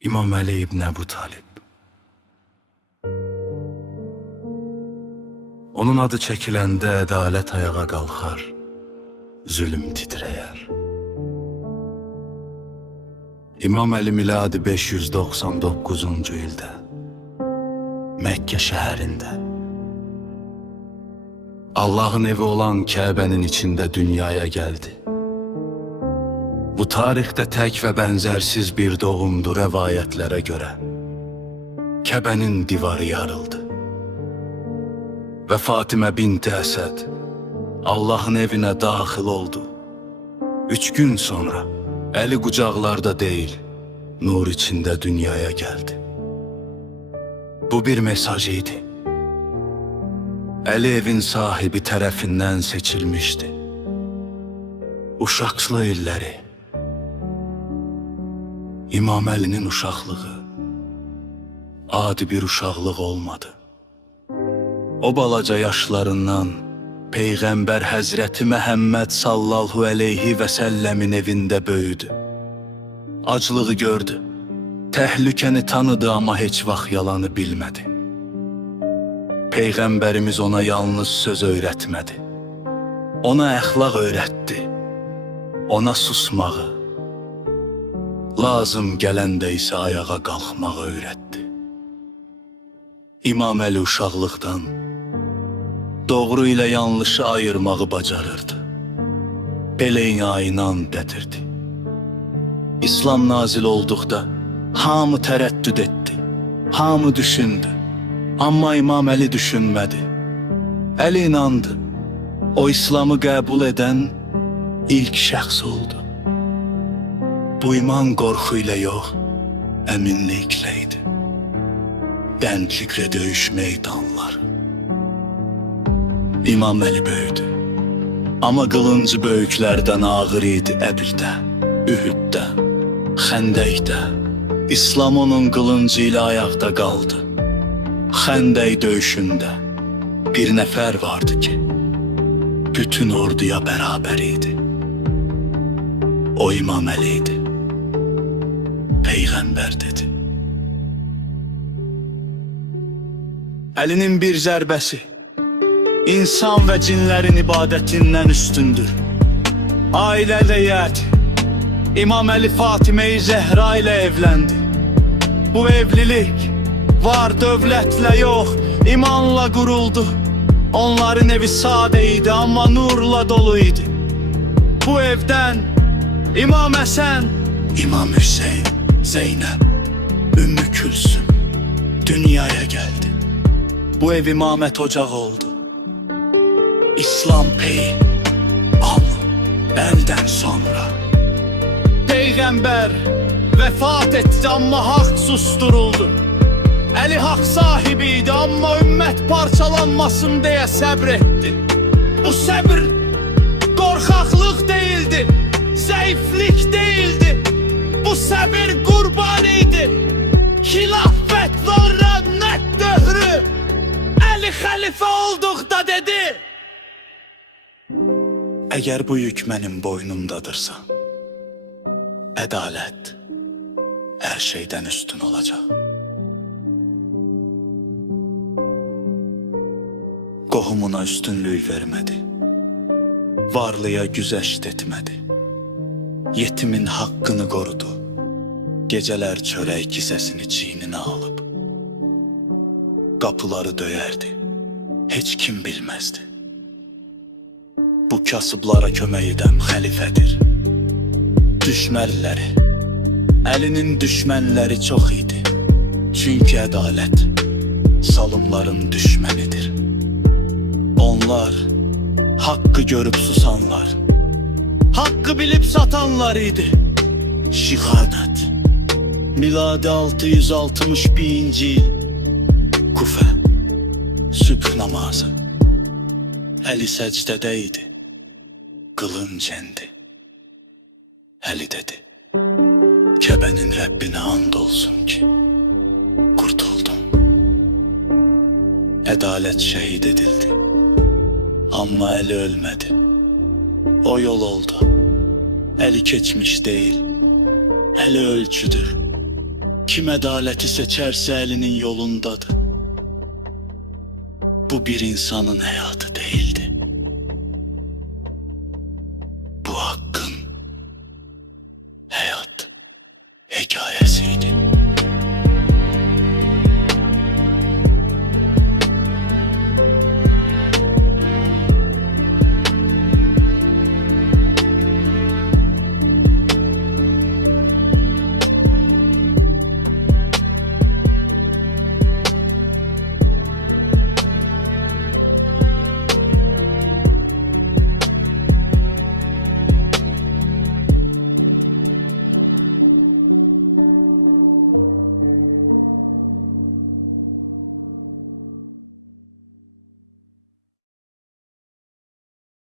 İmam Əli ibn Əbu Talib. Onun adı çəkiləndə ədalət ayağa qalxar, zülüm titrəyər. İmam Əli miladi 599-cu ildə Məkkə şəhərində Allah'ın evi olan Kəbənin içində dünyaya gəldi. Bu tarixdə tək və bənzərsiz bir doğumdur rəvayətlərə görə. Kəbənin divarı yarıldı. Və Fatimə binti Əsəd Allah'ın evinə daxil oldu. 3 gün sonra Əli qucaqlarda deyil, nur içində dünyaya gəldi. Bu bir mesaj idi. Əli evin sahibi tərəfindən seçilmişdi. Uşaqlı illəri, İmam Əlinin uşaqlığı adi bir uşaqlıq olmadı. O balaca yaşlarından Peyğəmbər Həzrəti Məhəmməd sallallahu əleyhi və səlləmin evində böyüdü. Aclığı gördü, təhlükəni tanıdı, amma heç vaxt yalanı bilmədi. Peyğəmbərimiz ona yalnız söz öyrətmədi. Ona əxlaq öyrətdi, ona susmağı, lazım gələndə isə ayağa qalxmağı öyrətdi. İmam Əli uşaqlıqdan doğru ilə yanlışı ayırmağı bacarırdı. Beləyinə inan gətirdi. İslam nazil olduqda hamı tərəddüd etdi, hamı düşündü. Amma İmam Əli düşünmədi. Əli inandı. O İslamı qəbul edən ilk şəxs oldu. Bu iman qorxu ilə yox, əminliklə idi. Gəncliklə döyüş meydanları. İmam Əli böyüdü. Amma qılıncı böyüklərdən ağır idi Əbildə, Ühüddə, Xəndəkdə. İslam onun qılıncı ilə ayaqda qaldı. Xəndək döyüşündə bir nəfər vardı ki, bütün orduya bərabər idi. O İmam Əli idi. Peyğəmbər dedi. Əlinin bir zərbəsi insan və cinlərin ibadətindən üstündür. Ailə deyət, İmam Əli Fatimə-i Zəhra ilə evləndi. Bu evlilik var dövlətlə yox, imanla quruldu. Onların evi sadə idi, amma nurla dolu idi. Bu evdən İmam Həsən, İmam Hüseyin, Zeynəb, Ümmü Külsüm dünyaya gəldi. Bu ev imamət ocağı oldu. İslam peyi əldən sonra. Peyğəmbər vəfat etdi, amma haqq susturuldu. Əli haqq sahibi idi, amma ümmət parçalanmasın deyə səbr etdi. Bu səbr qorxaqlıq deyildi, zəiflik deyildi. Bu səbir qurban idi. Xilafət və rəvnət dövrü. Əli xəlifə olduqda dedi: əgər bu yük mənim boynumdadırsa, ədalət hər şeydən üstün olacaq. Qohumuna üstünlük vermədi, varlıya güzəşt etmədi. Yetimin haqqını qorudu, gecələr çörək kisəsini çiyninə alıb. Qapıları döyərdi, heç kim bilməzdi. Bu kasıblara kömək edən xəlifədir. Düşmənləri, Əlinin düşmənləri çox idi. Çünki ədalət salımların düşmənidir. Onlar haqqı görüb susanlar, haqqı bilib satanlar idi. Şihanət, miladi 661-ci il, Kufə, sübh namazı. Əli səcdədə idi, qılınc endi. Əli dedi: Kəbənin Rəbbinə and olsun ki, qurtuldum. Ədalət şəhid edildi, amma Əli ölmədi. O yol oldu. Əli keçmiş deyil, Əli ölçüdür. Kim ədaleti seçerse elinin yolundadır. Bu bir insanın hayatı değildi.